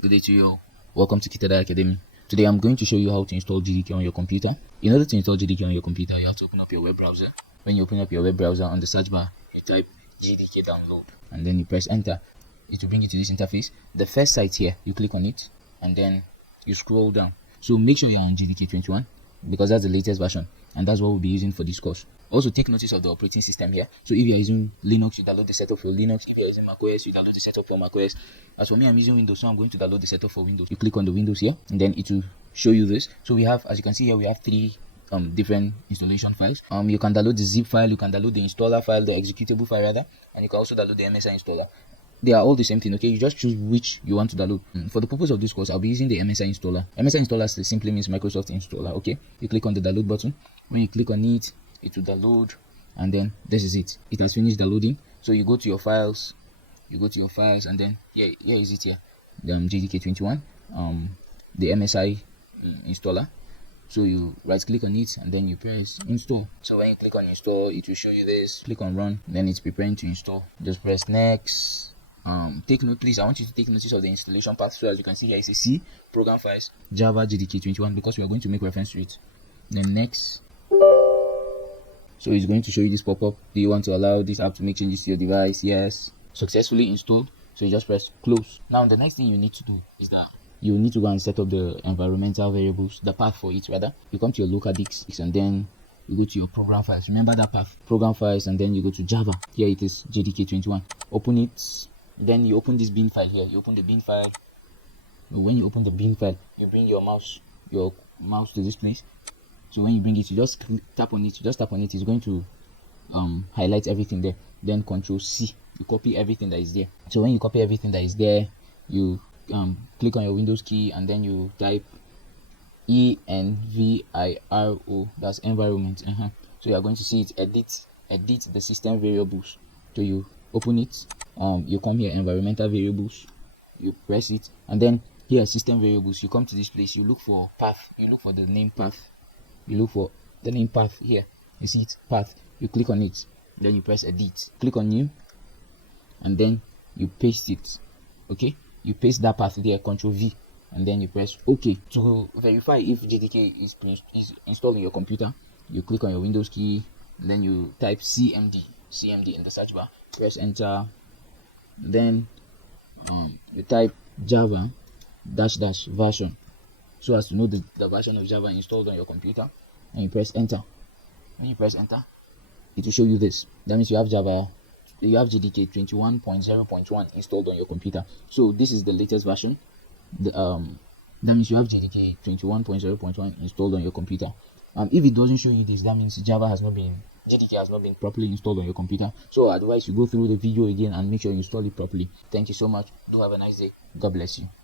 Good day to you. Welcome to Citadel Academy. Today I'm going to show you how to install JDK on your computer. In order to install JDK on your computer, you have to open up your web browser. When you open up your web browser, on the search bar, you type JDK download and then you press enter. It will bring you to this interface. The first site here, you click on it and then you scroll down. So make sure you're on JDK 21 because that's the latest version and that's what we'll be using for this course. Also take notice of the operating system here. So if you're using Linux, you download the setup for Linux. If you're using macOS, you download the setup for macOS. As for me, I'm using Windows, so I'm going to download the setup for Windows. You click on the Windows here and then it will show you this. So we have, as you can see here, we have three different installation files. You can download the zip file, you can download the installer file, the executable file rather, and you can also download the MSI installer. They are all the same thing, okay? You just choose which you want to download. For the purpose of this course, I'll be using the MSI installer. MSI installer simply means Microsoft installer, okay? You click on the download button. When you click on it, it will download, and then this is it. It has finished downloading. So you go to your files, and then here is it here. The JDK 21, the MSI installer. So you right click on it and then you press install. So when you click on install, it will show you this. Click on run, then it's preparing to install. Just press next. Take note, please. I want you to take notice of the installation path. So as you can see here, it's a C program files Java JDK 21 because we are going to make reference to it. Then next. So it's going to show you this pop-up. Do you want to allow this app to make changes to your device? Yes. Successfully installed. So you just press close. Now the next thing you need to do is that you need to go and set up the environmental variables, the path for it rather. You come to your local disk and then you go to your program files. Remember that path, program files, and then you go to Java. Here it is, JDK 21. Open it. Then you open this bin file here. You open the bin file. When you open the bin file, you bring your mouse to this place. So when you bring it, you just tap on it. It's going to highlight everything there. Then Control C. You copy everything that is there. So when you copy everything that is there, you click on your Windows key and then you type ENVIRO. That's environment. So you are going to see it. Edit the system variables. So you open it. You come here, environmental variables. You press it, and then here system variables. You come to this place. You look for path. You look for the name path. You look for the name path here. You see it, path. You click on it. Then you press edit. Click on new, and then you paste it. Okay. You paste that path there, Control V, and then you press OK. To verify if JDK is installed in your computer, you click on your Windows key, and then you type CMD in the search bar, press enter, then you type Java -- version so as to know the version of Java installed on your computer, and you press enter. When you press enter, it will show you this. That means you have JDK 21.0.1 installed on your computer. So this is the latest version. That means you have JDK 21.0.1 installed on your computer. If it doesn't show you this, that means JDK has not been properly installed on your computer. So I advise you go through the video again and make sure you install it properly. Thank you so much. Do have a nice day. God bless you.